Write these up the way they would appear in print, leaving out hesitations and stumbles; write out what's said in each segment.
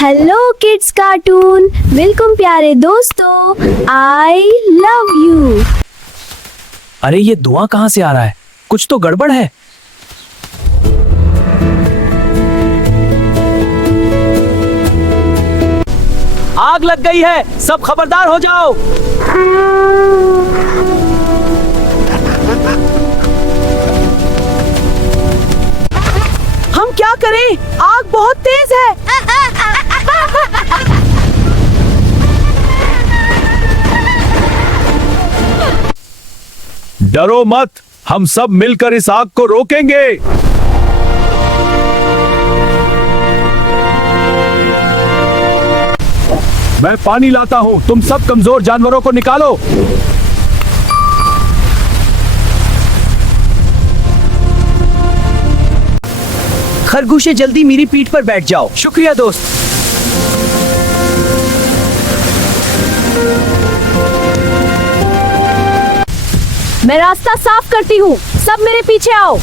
Hello kids cartoon, welcome प्यारे दोस्तों, I love you. अरे ये धुआं कहाँ से आ रहा है? कुछ तो गड़बड़ है। आग लग गई है, सब खबरदार हो जाओ। हम क्या करें? आग बहुत तेज है। डरो मत, हम सब मिलकर इस आग को रोकेंगे। मैं पानी लाता हूं, तुम सब कमजोर जानवरों को निकालो। खरगोशे, जल्दी मेरी पीठ पर बैठ जाओ। शुक्रिया दोस्त। मैं रास्ता साफ करती हूँ, सब मेरे पीछे आओ।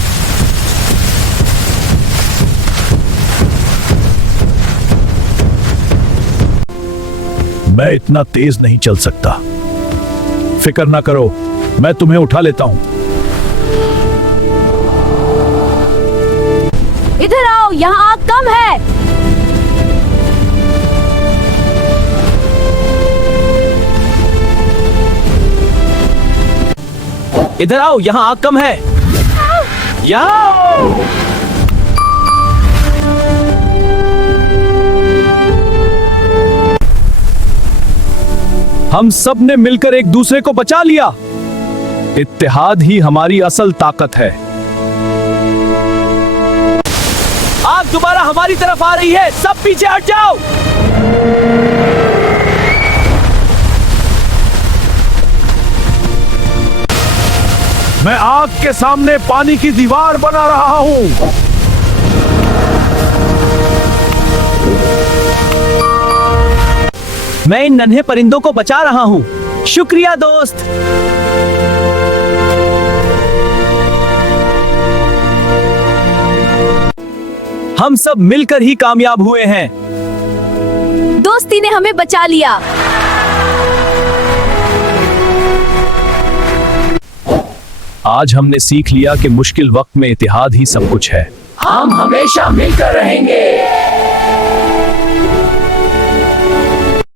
मैं इतना तेज नहीं चल सकता। फिक्र ना करो, मैं तुम्हें उठा लेता हूं। इधर आओ, यहाँ आग कम है। इधर आओ, यहाँ आग कम है। यहाँ हम सब ने मिलकर एक दूसरे को बचा लिया। इत्तेहाद ही हमारी असल ताकत है। आग दोबारा हमारी तरफ आ रही है, सब पीछे हट जाओ। मैं आग के सामने पानी की दीवार बना रहा हूं। मैं इन नन्हे परिंदों को बचा रहा हूँ। शुक्रिया दोस्त। हम सब मिलकर ही कामयाब हुए हैं। दोस्ती ने हमें बचा लिया। आज हमने सीख लिया कि मुश्किल वक्त में इत्तेहाद ही सब कुछ है। हम हमेशा मिलकर रहेंगे।